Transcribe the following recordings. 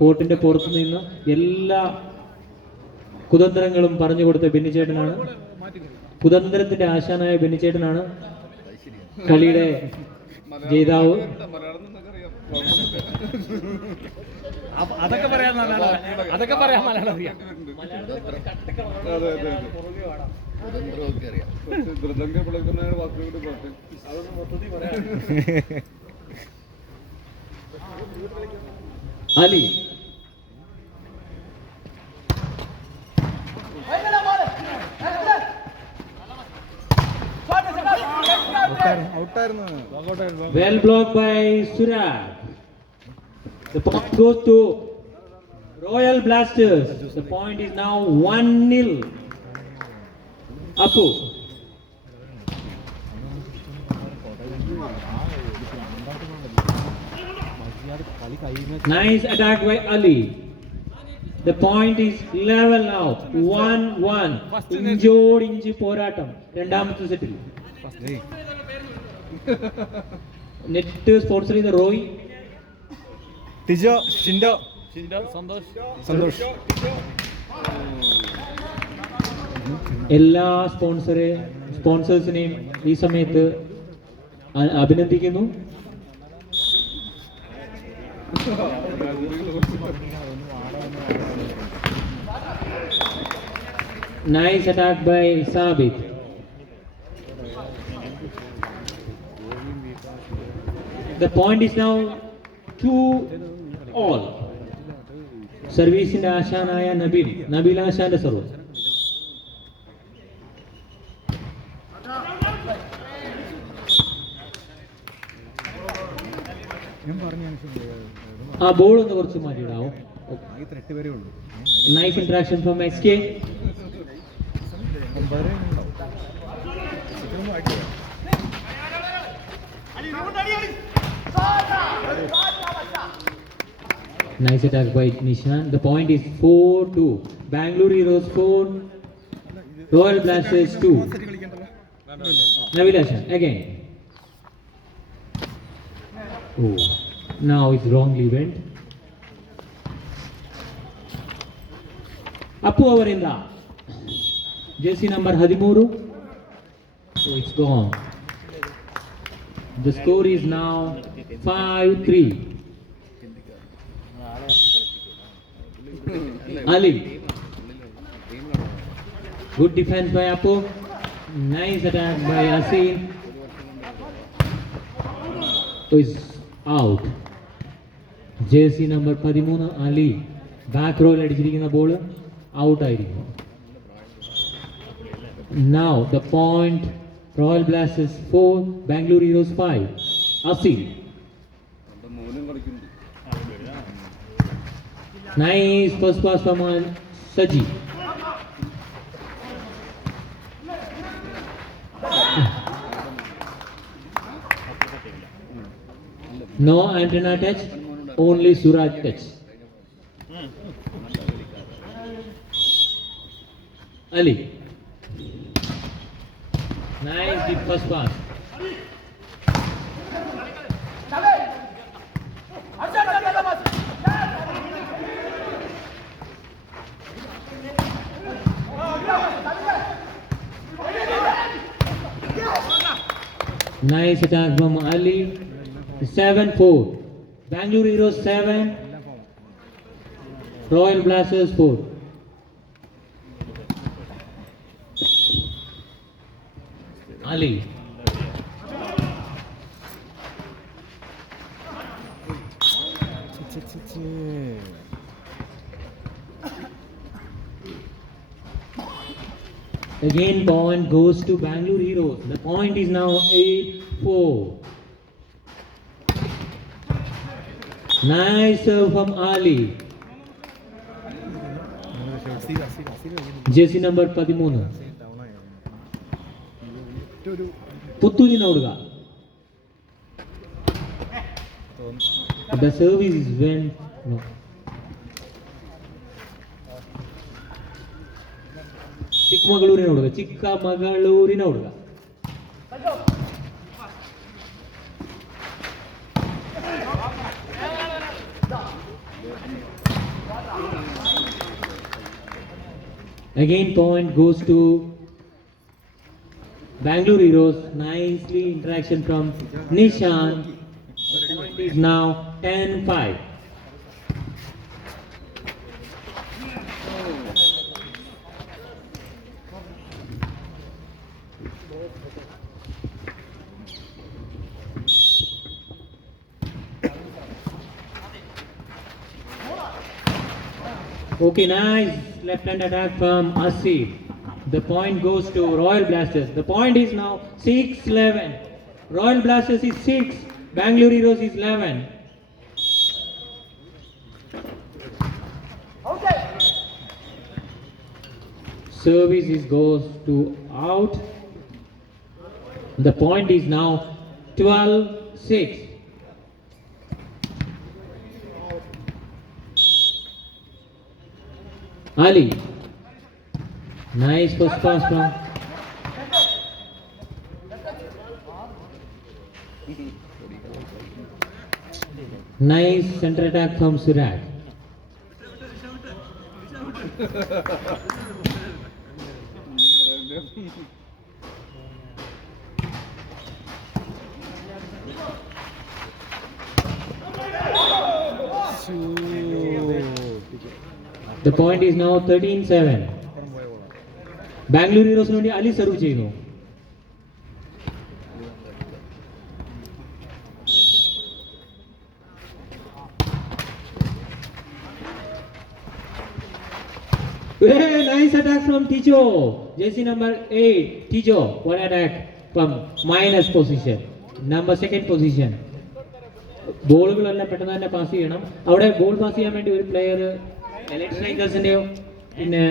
കോർട്ടിന്റെ പുറത്തു നിന്ന് എല്ലാ കുതന്ത്രങ്ങളും പറഞ്ഞു കൊടുത്ത ബെന്നിച്ചേട്ടനാണ്. കുതന്ത്രത്തിന്റെ ആശാനായ ബെന്നിച്ചേട്ടനാണ് കളിയുടെ ജേതാവ്. അതൊക്കെ പറയാൻ മലയാളം അറിയാം. Ali well blocked by Suraj. The point goes to Royal Blasters. The point is now 1-0. Apu. Nice attack by Ali. The point is level now. 1-1. ഇഞ്ചി പോരാട്ടം രണ്ടാമത്തെ സെറ്റിൽ. നെറ്റ് സ്പോൺസർ ചെയ്ത റോയ്, ടിജോ, ഷിൻഡോ, സന്തോഷ്. എല്ലാ സ്പോൺസേഴ്സിനെയും ഈ സമയത്ത് അഭിനന്ദിക്കുന്നു. Nice attack by Sabit. The point is now 2-all. സർവീസിന്റെ ആശാനായ നബീൽ ആശാന്റെ സർവ്. ആ ബോൾ ഒന്ന് കുറച്ച് മാറ്റിയിടാവും. Nice interaction from SK. Nice attack by Nishan. The point is 4-2. Bangalore Heroes 4, Royal Blasters 2. Nabil Ashan again. Oh, now it's wrongly went. Appu avarinda jersey number 13. So it's gone. The score is now 5-3. Ali. Good defense by Appu. Nice attack by Asim. Is out. Jersey number 13 Ali. Back roll അടിച്ചിരിക്കുന്ന ball out ആയിരിക്കും. Now the point Royal Blasters 4, Bangalore Heroes 5. Asim. Nice first pass from Saji. No antenna touch, only Suraj touch. Ali. Nice deep first pass. Nice attack from Ali. 7-4. Bangalore Heroes 7, Royal Blasters 4. Ali. Again point goes to Bangalore Heroes. The point is now 8-4. Nice serve from Ali. Jersey number 13. പുത്തൂരിന് ഓടുക. The service is when no. ചിಕ್ಕಮಗಳೂರಿನ ಓಡುಗ. Again, point goes to Bangalore Heroes. Nicely interaction from Nishan. The point is now 10-5. Okay, nice left-hand attack from Asif. The point goes to Royal Blasters. The point is now 6-11. Royal Blasters is 6, Bangalore Heroes is 11. Service goes to out. The point is now 12-6. Ali. Nice first pass from nice center attack from Suraj. The point is now 13-7. Bangalore Heroes నుండి Ali serve ചെയ്യുന്നു. Hey, nice attack from Tijo. Jersey number 8, Tijo. One attack from minus position. Number 2nd position. ബോളുകളെല്ലാം പെട്ടെന്ന് തന്നെ പാസ് ചെയ്യണം. അവിടെ ball pass ചെയ്യാൻ വേണ്ടി ഒരു പ്ലെയർ എലൈറ്റ് സ്ട്രൈക്കേഴ്സിന്റെയോ പിന്നെ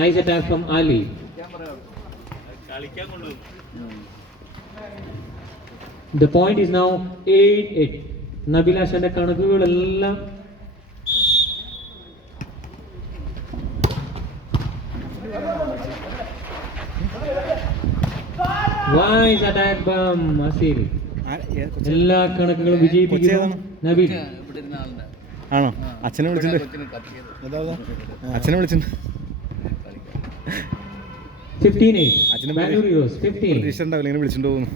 nice attack from Ali. The point is now 8-8. നബിലാഷന്റെ കണക്കുകളെല്ലാം wise attack from Asir. എല്ലാ കണക്കുകളും വിജയിപ്പിക്കുന്നു നബീൽ. ആണോ? അച്ഛനെ വിളിച്ചിട്ടുണ്ട്. അച്ഛനെ വിളിച്ചിട്ടുണ്ട്. 15-8. Bangalore Heroes 15. പ്രതീക്ഷ ഉണ്ടാവില്ല, ഇങ്ങനെ വിളിച്ചിട്ട് പോകുന്നു.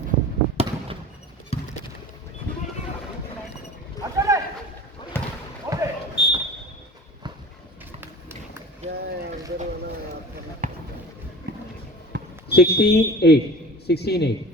Sixteen eight.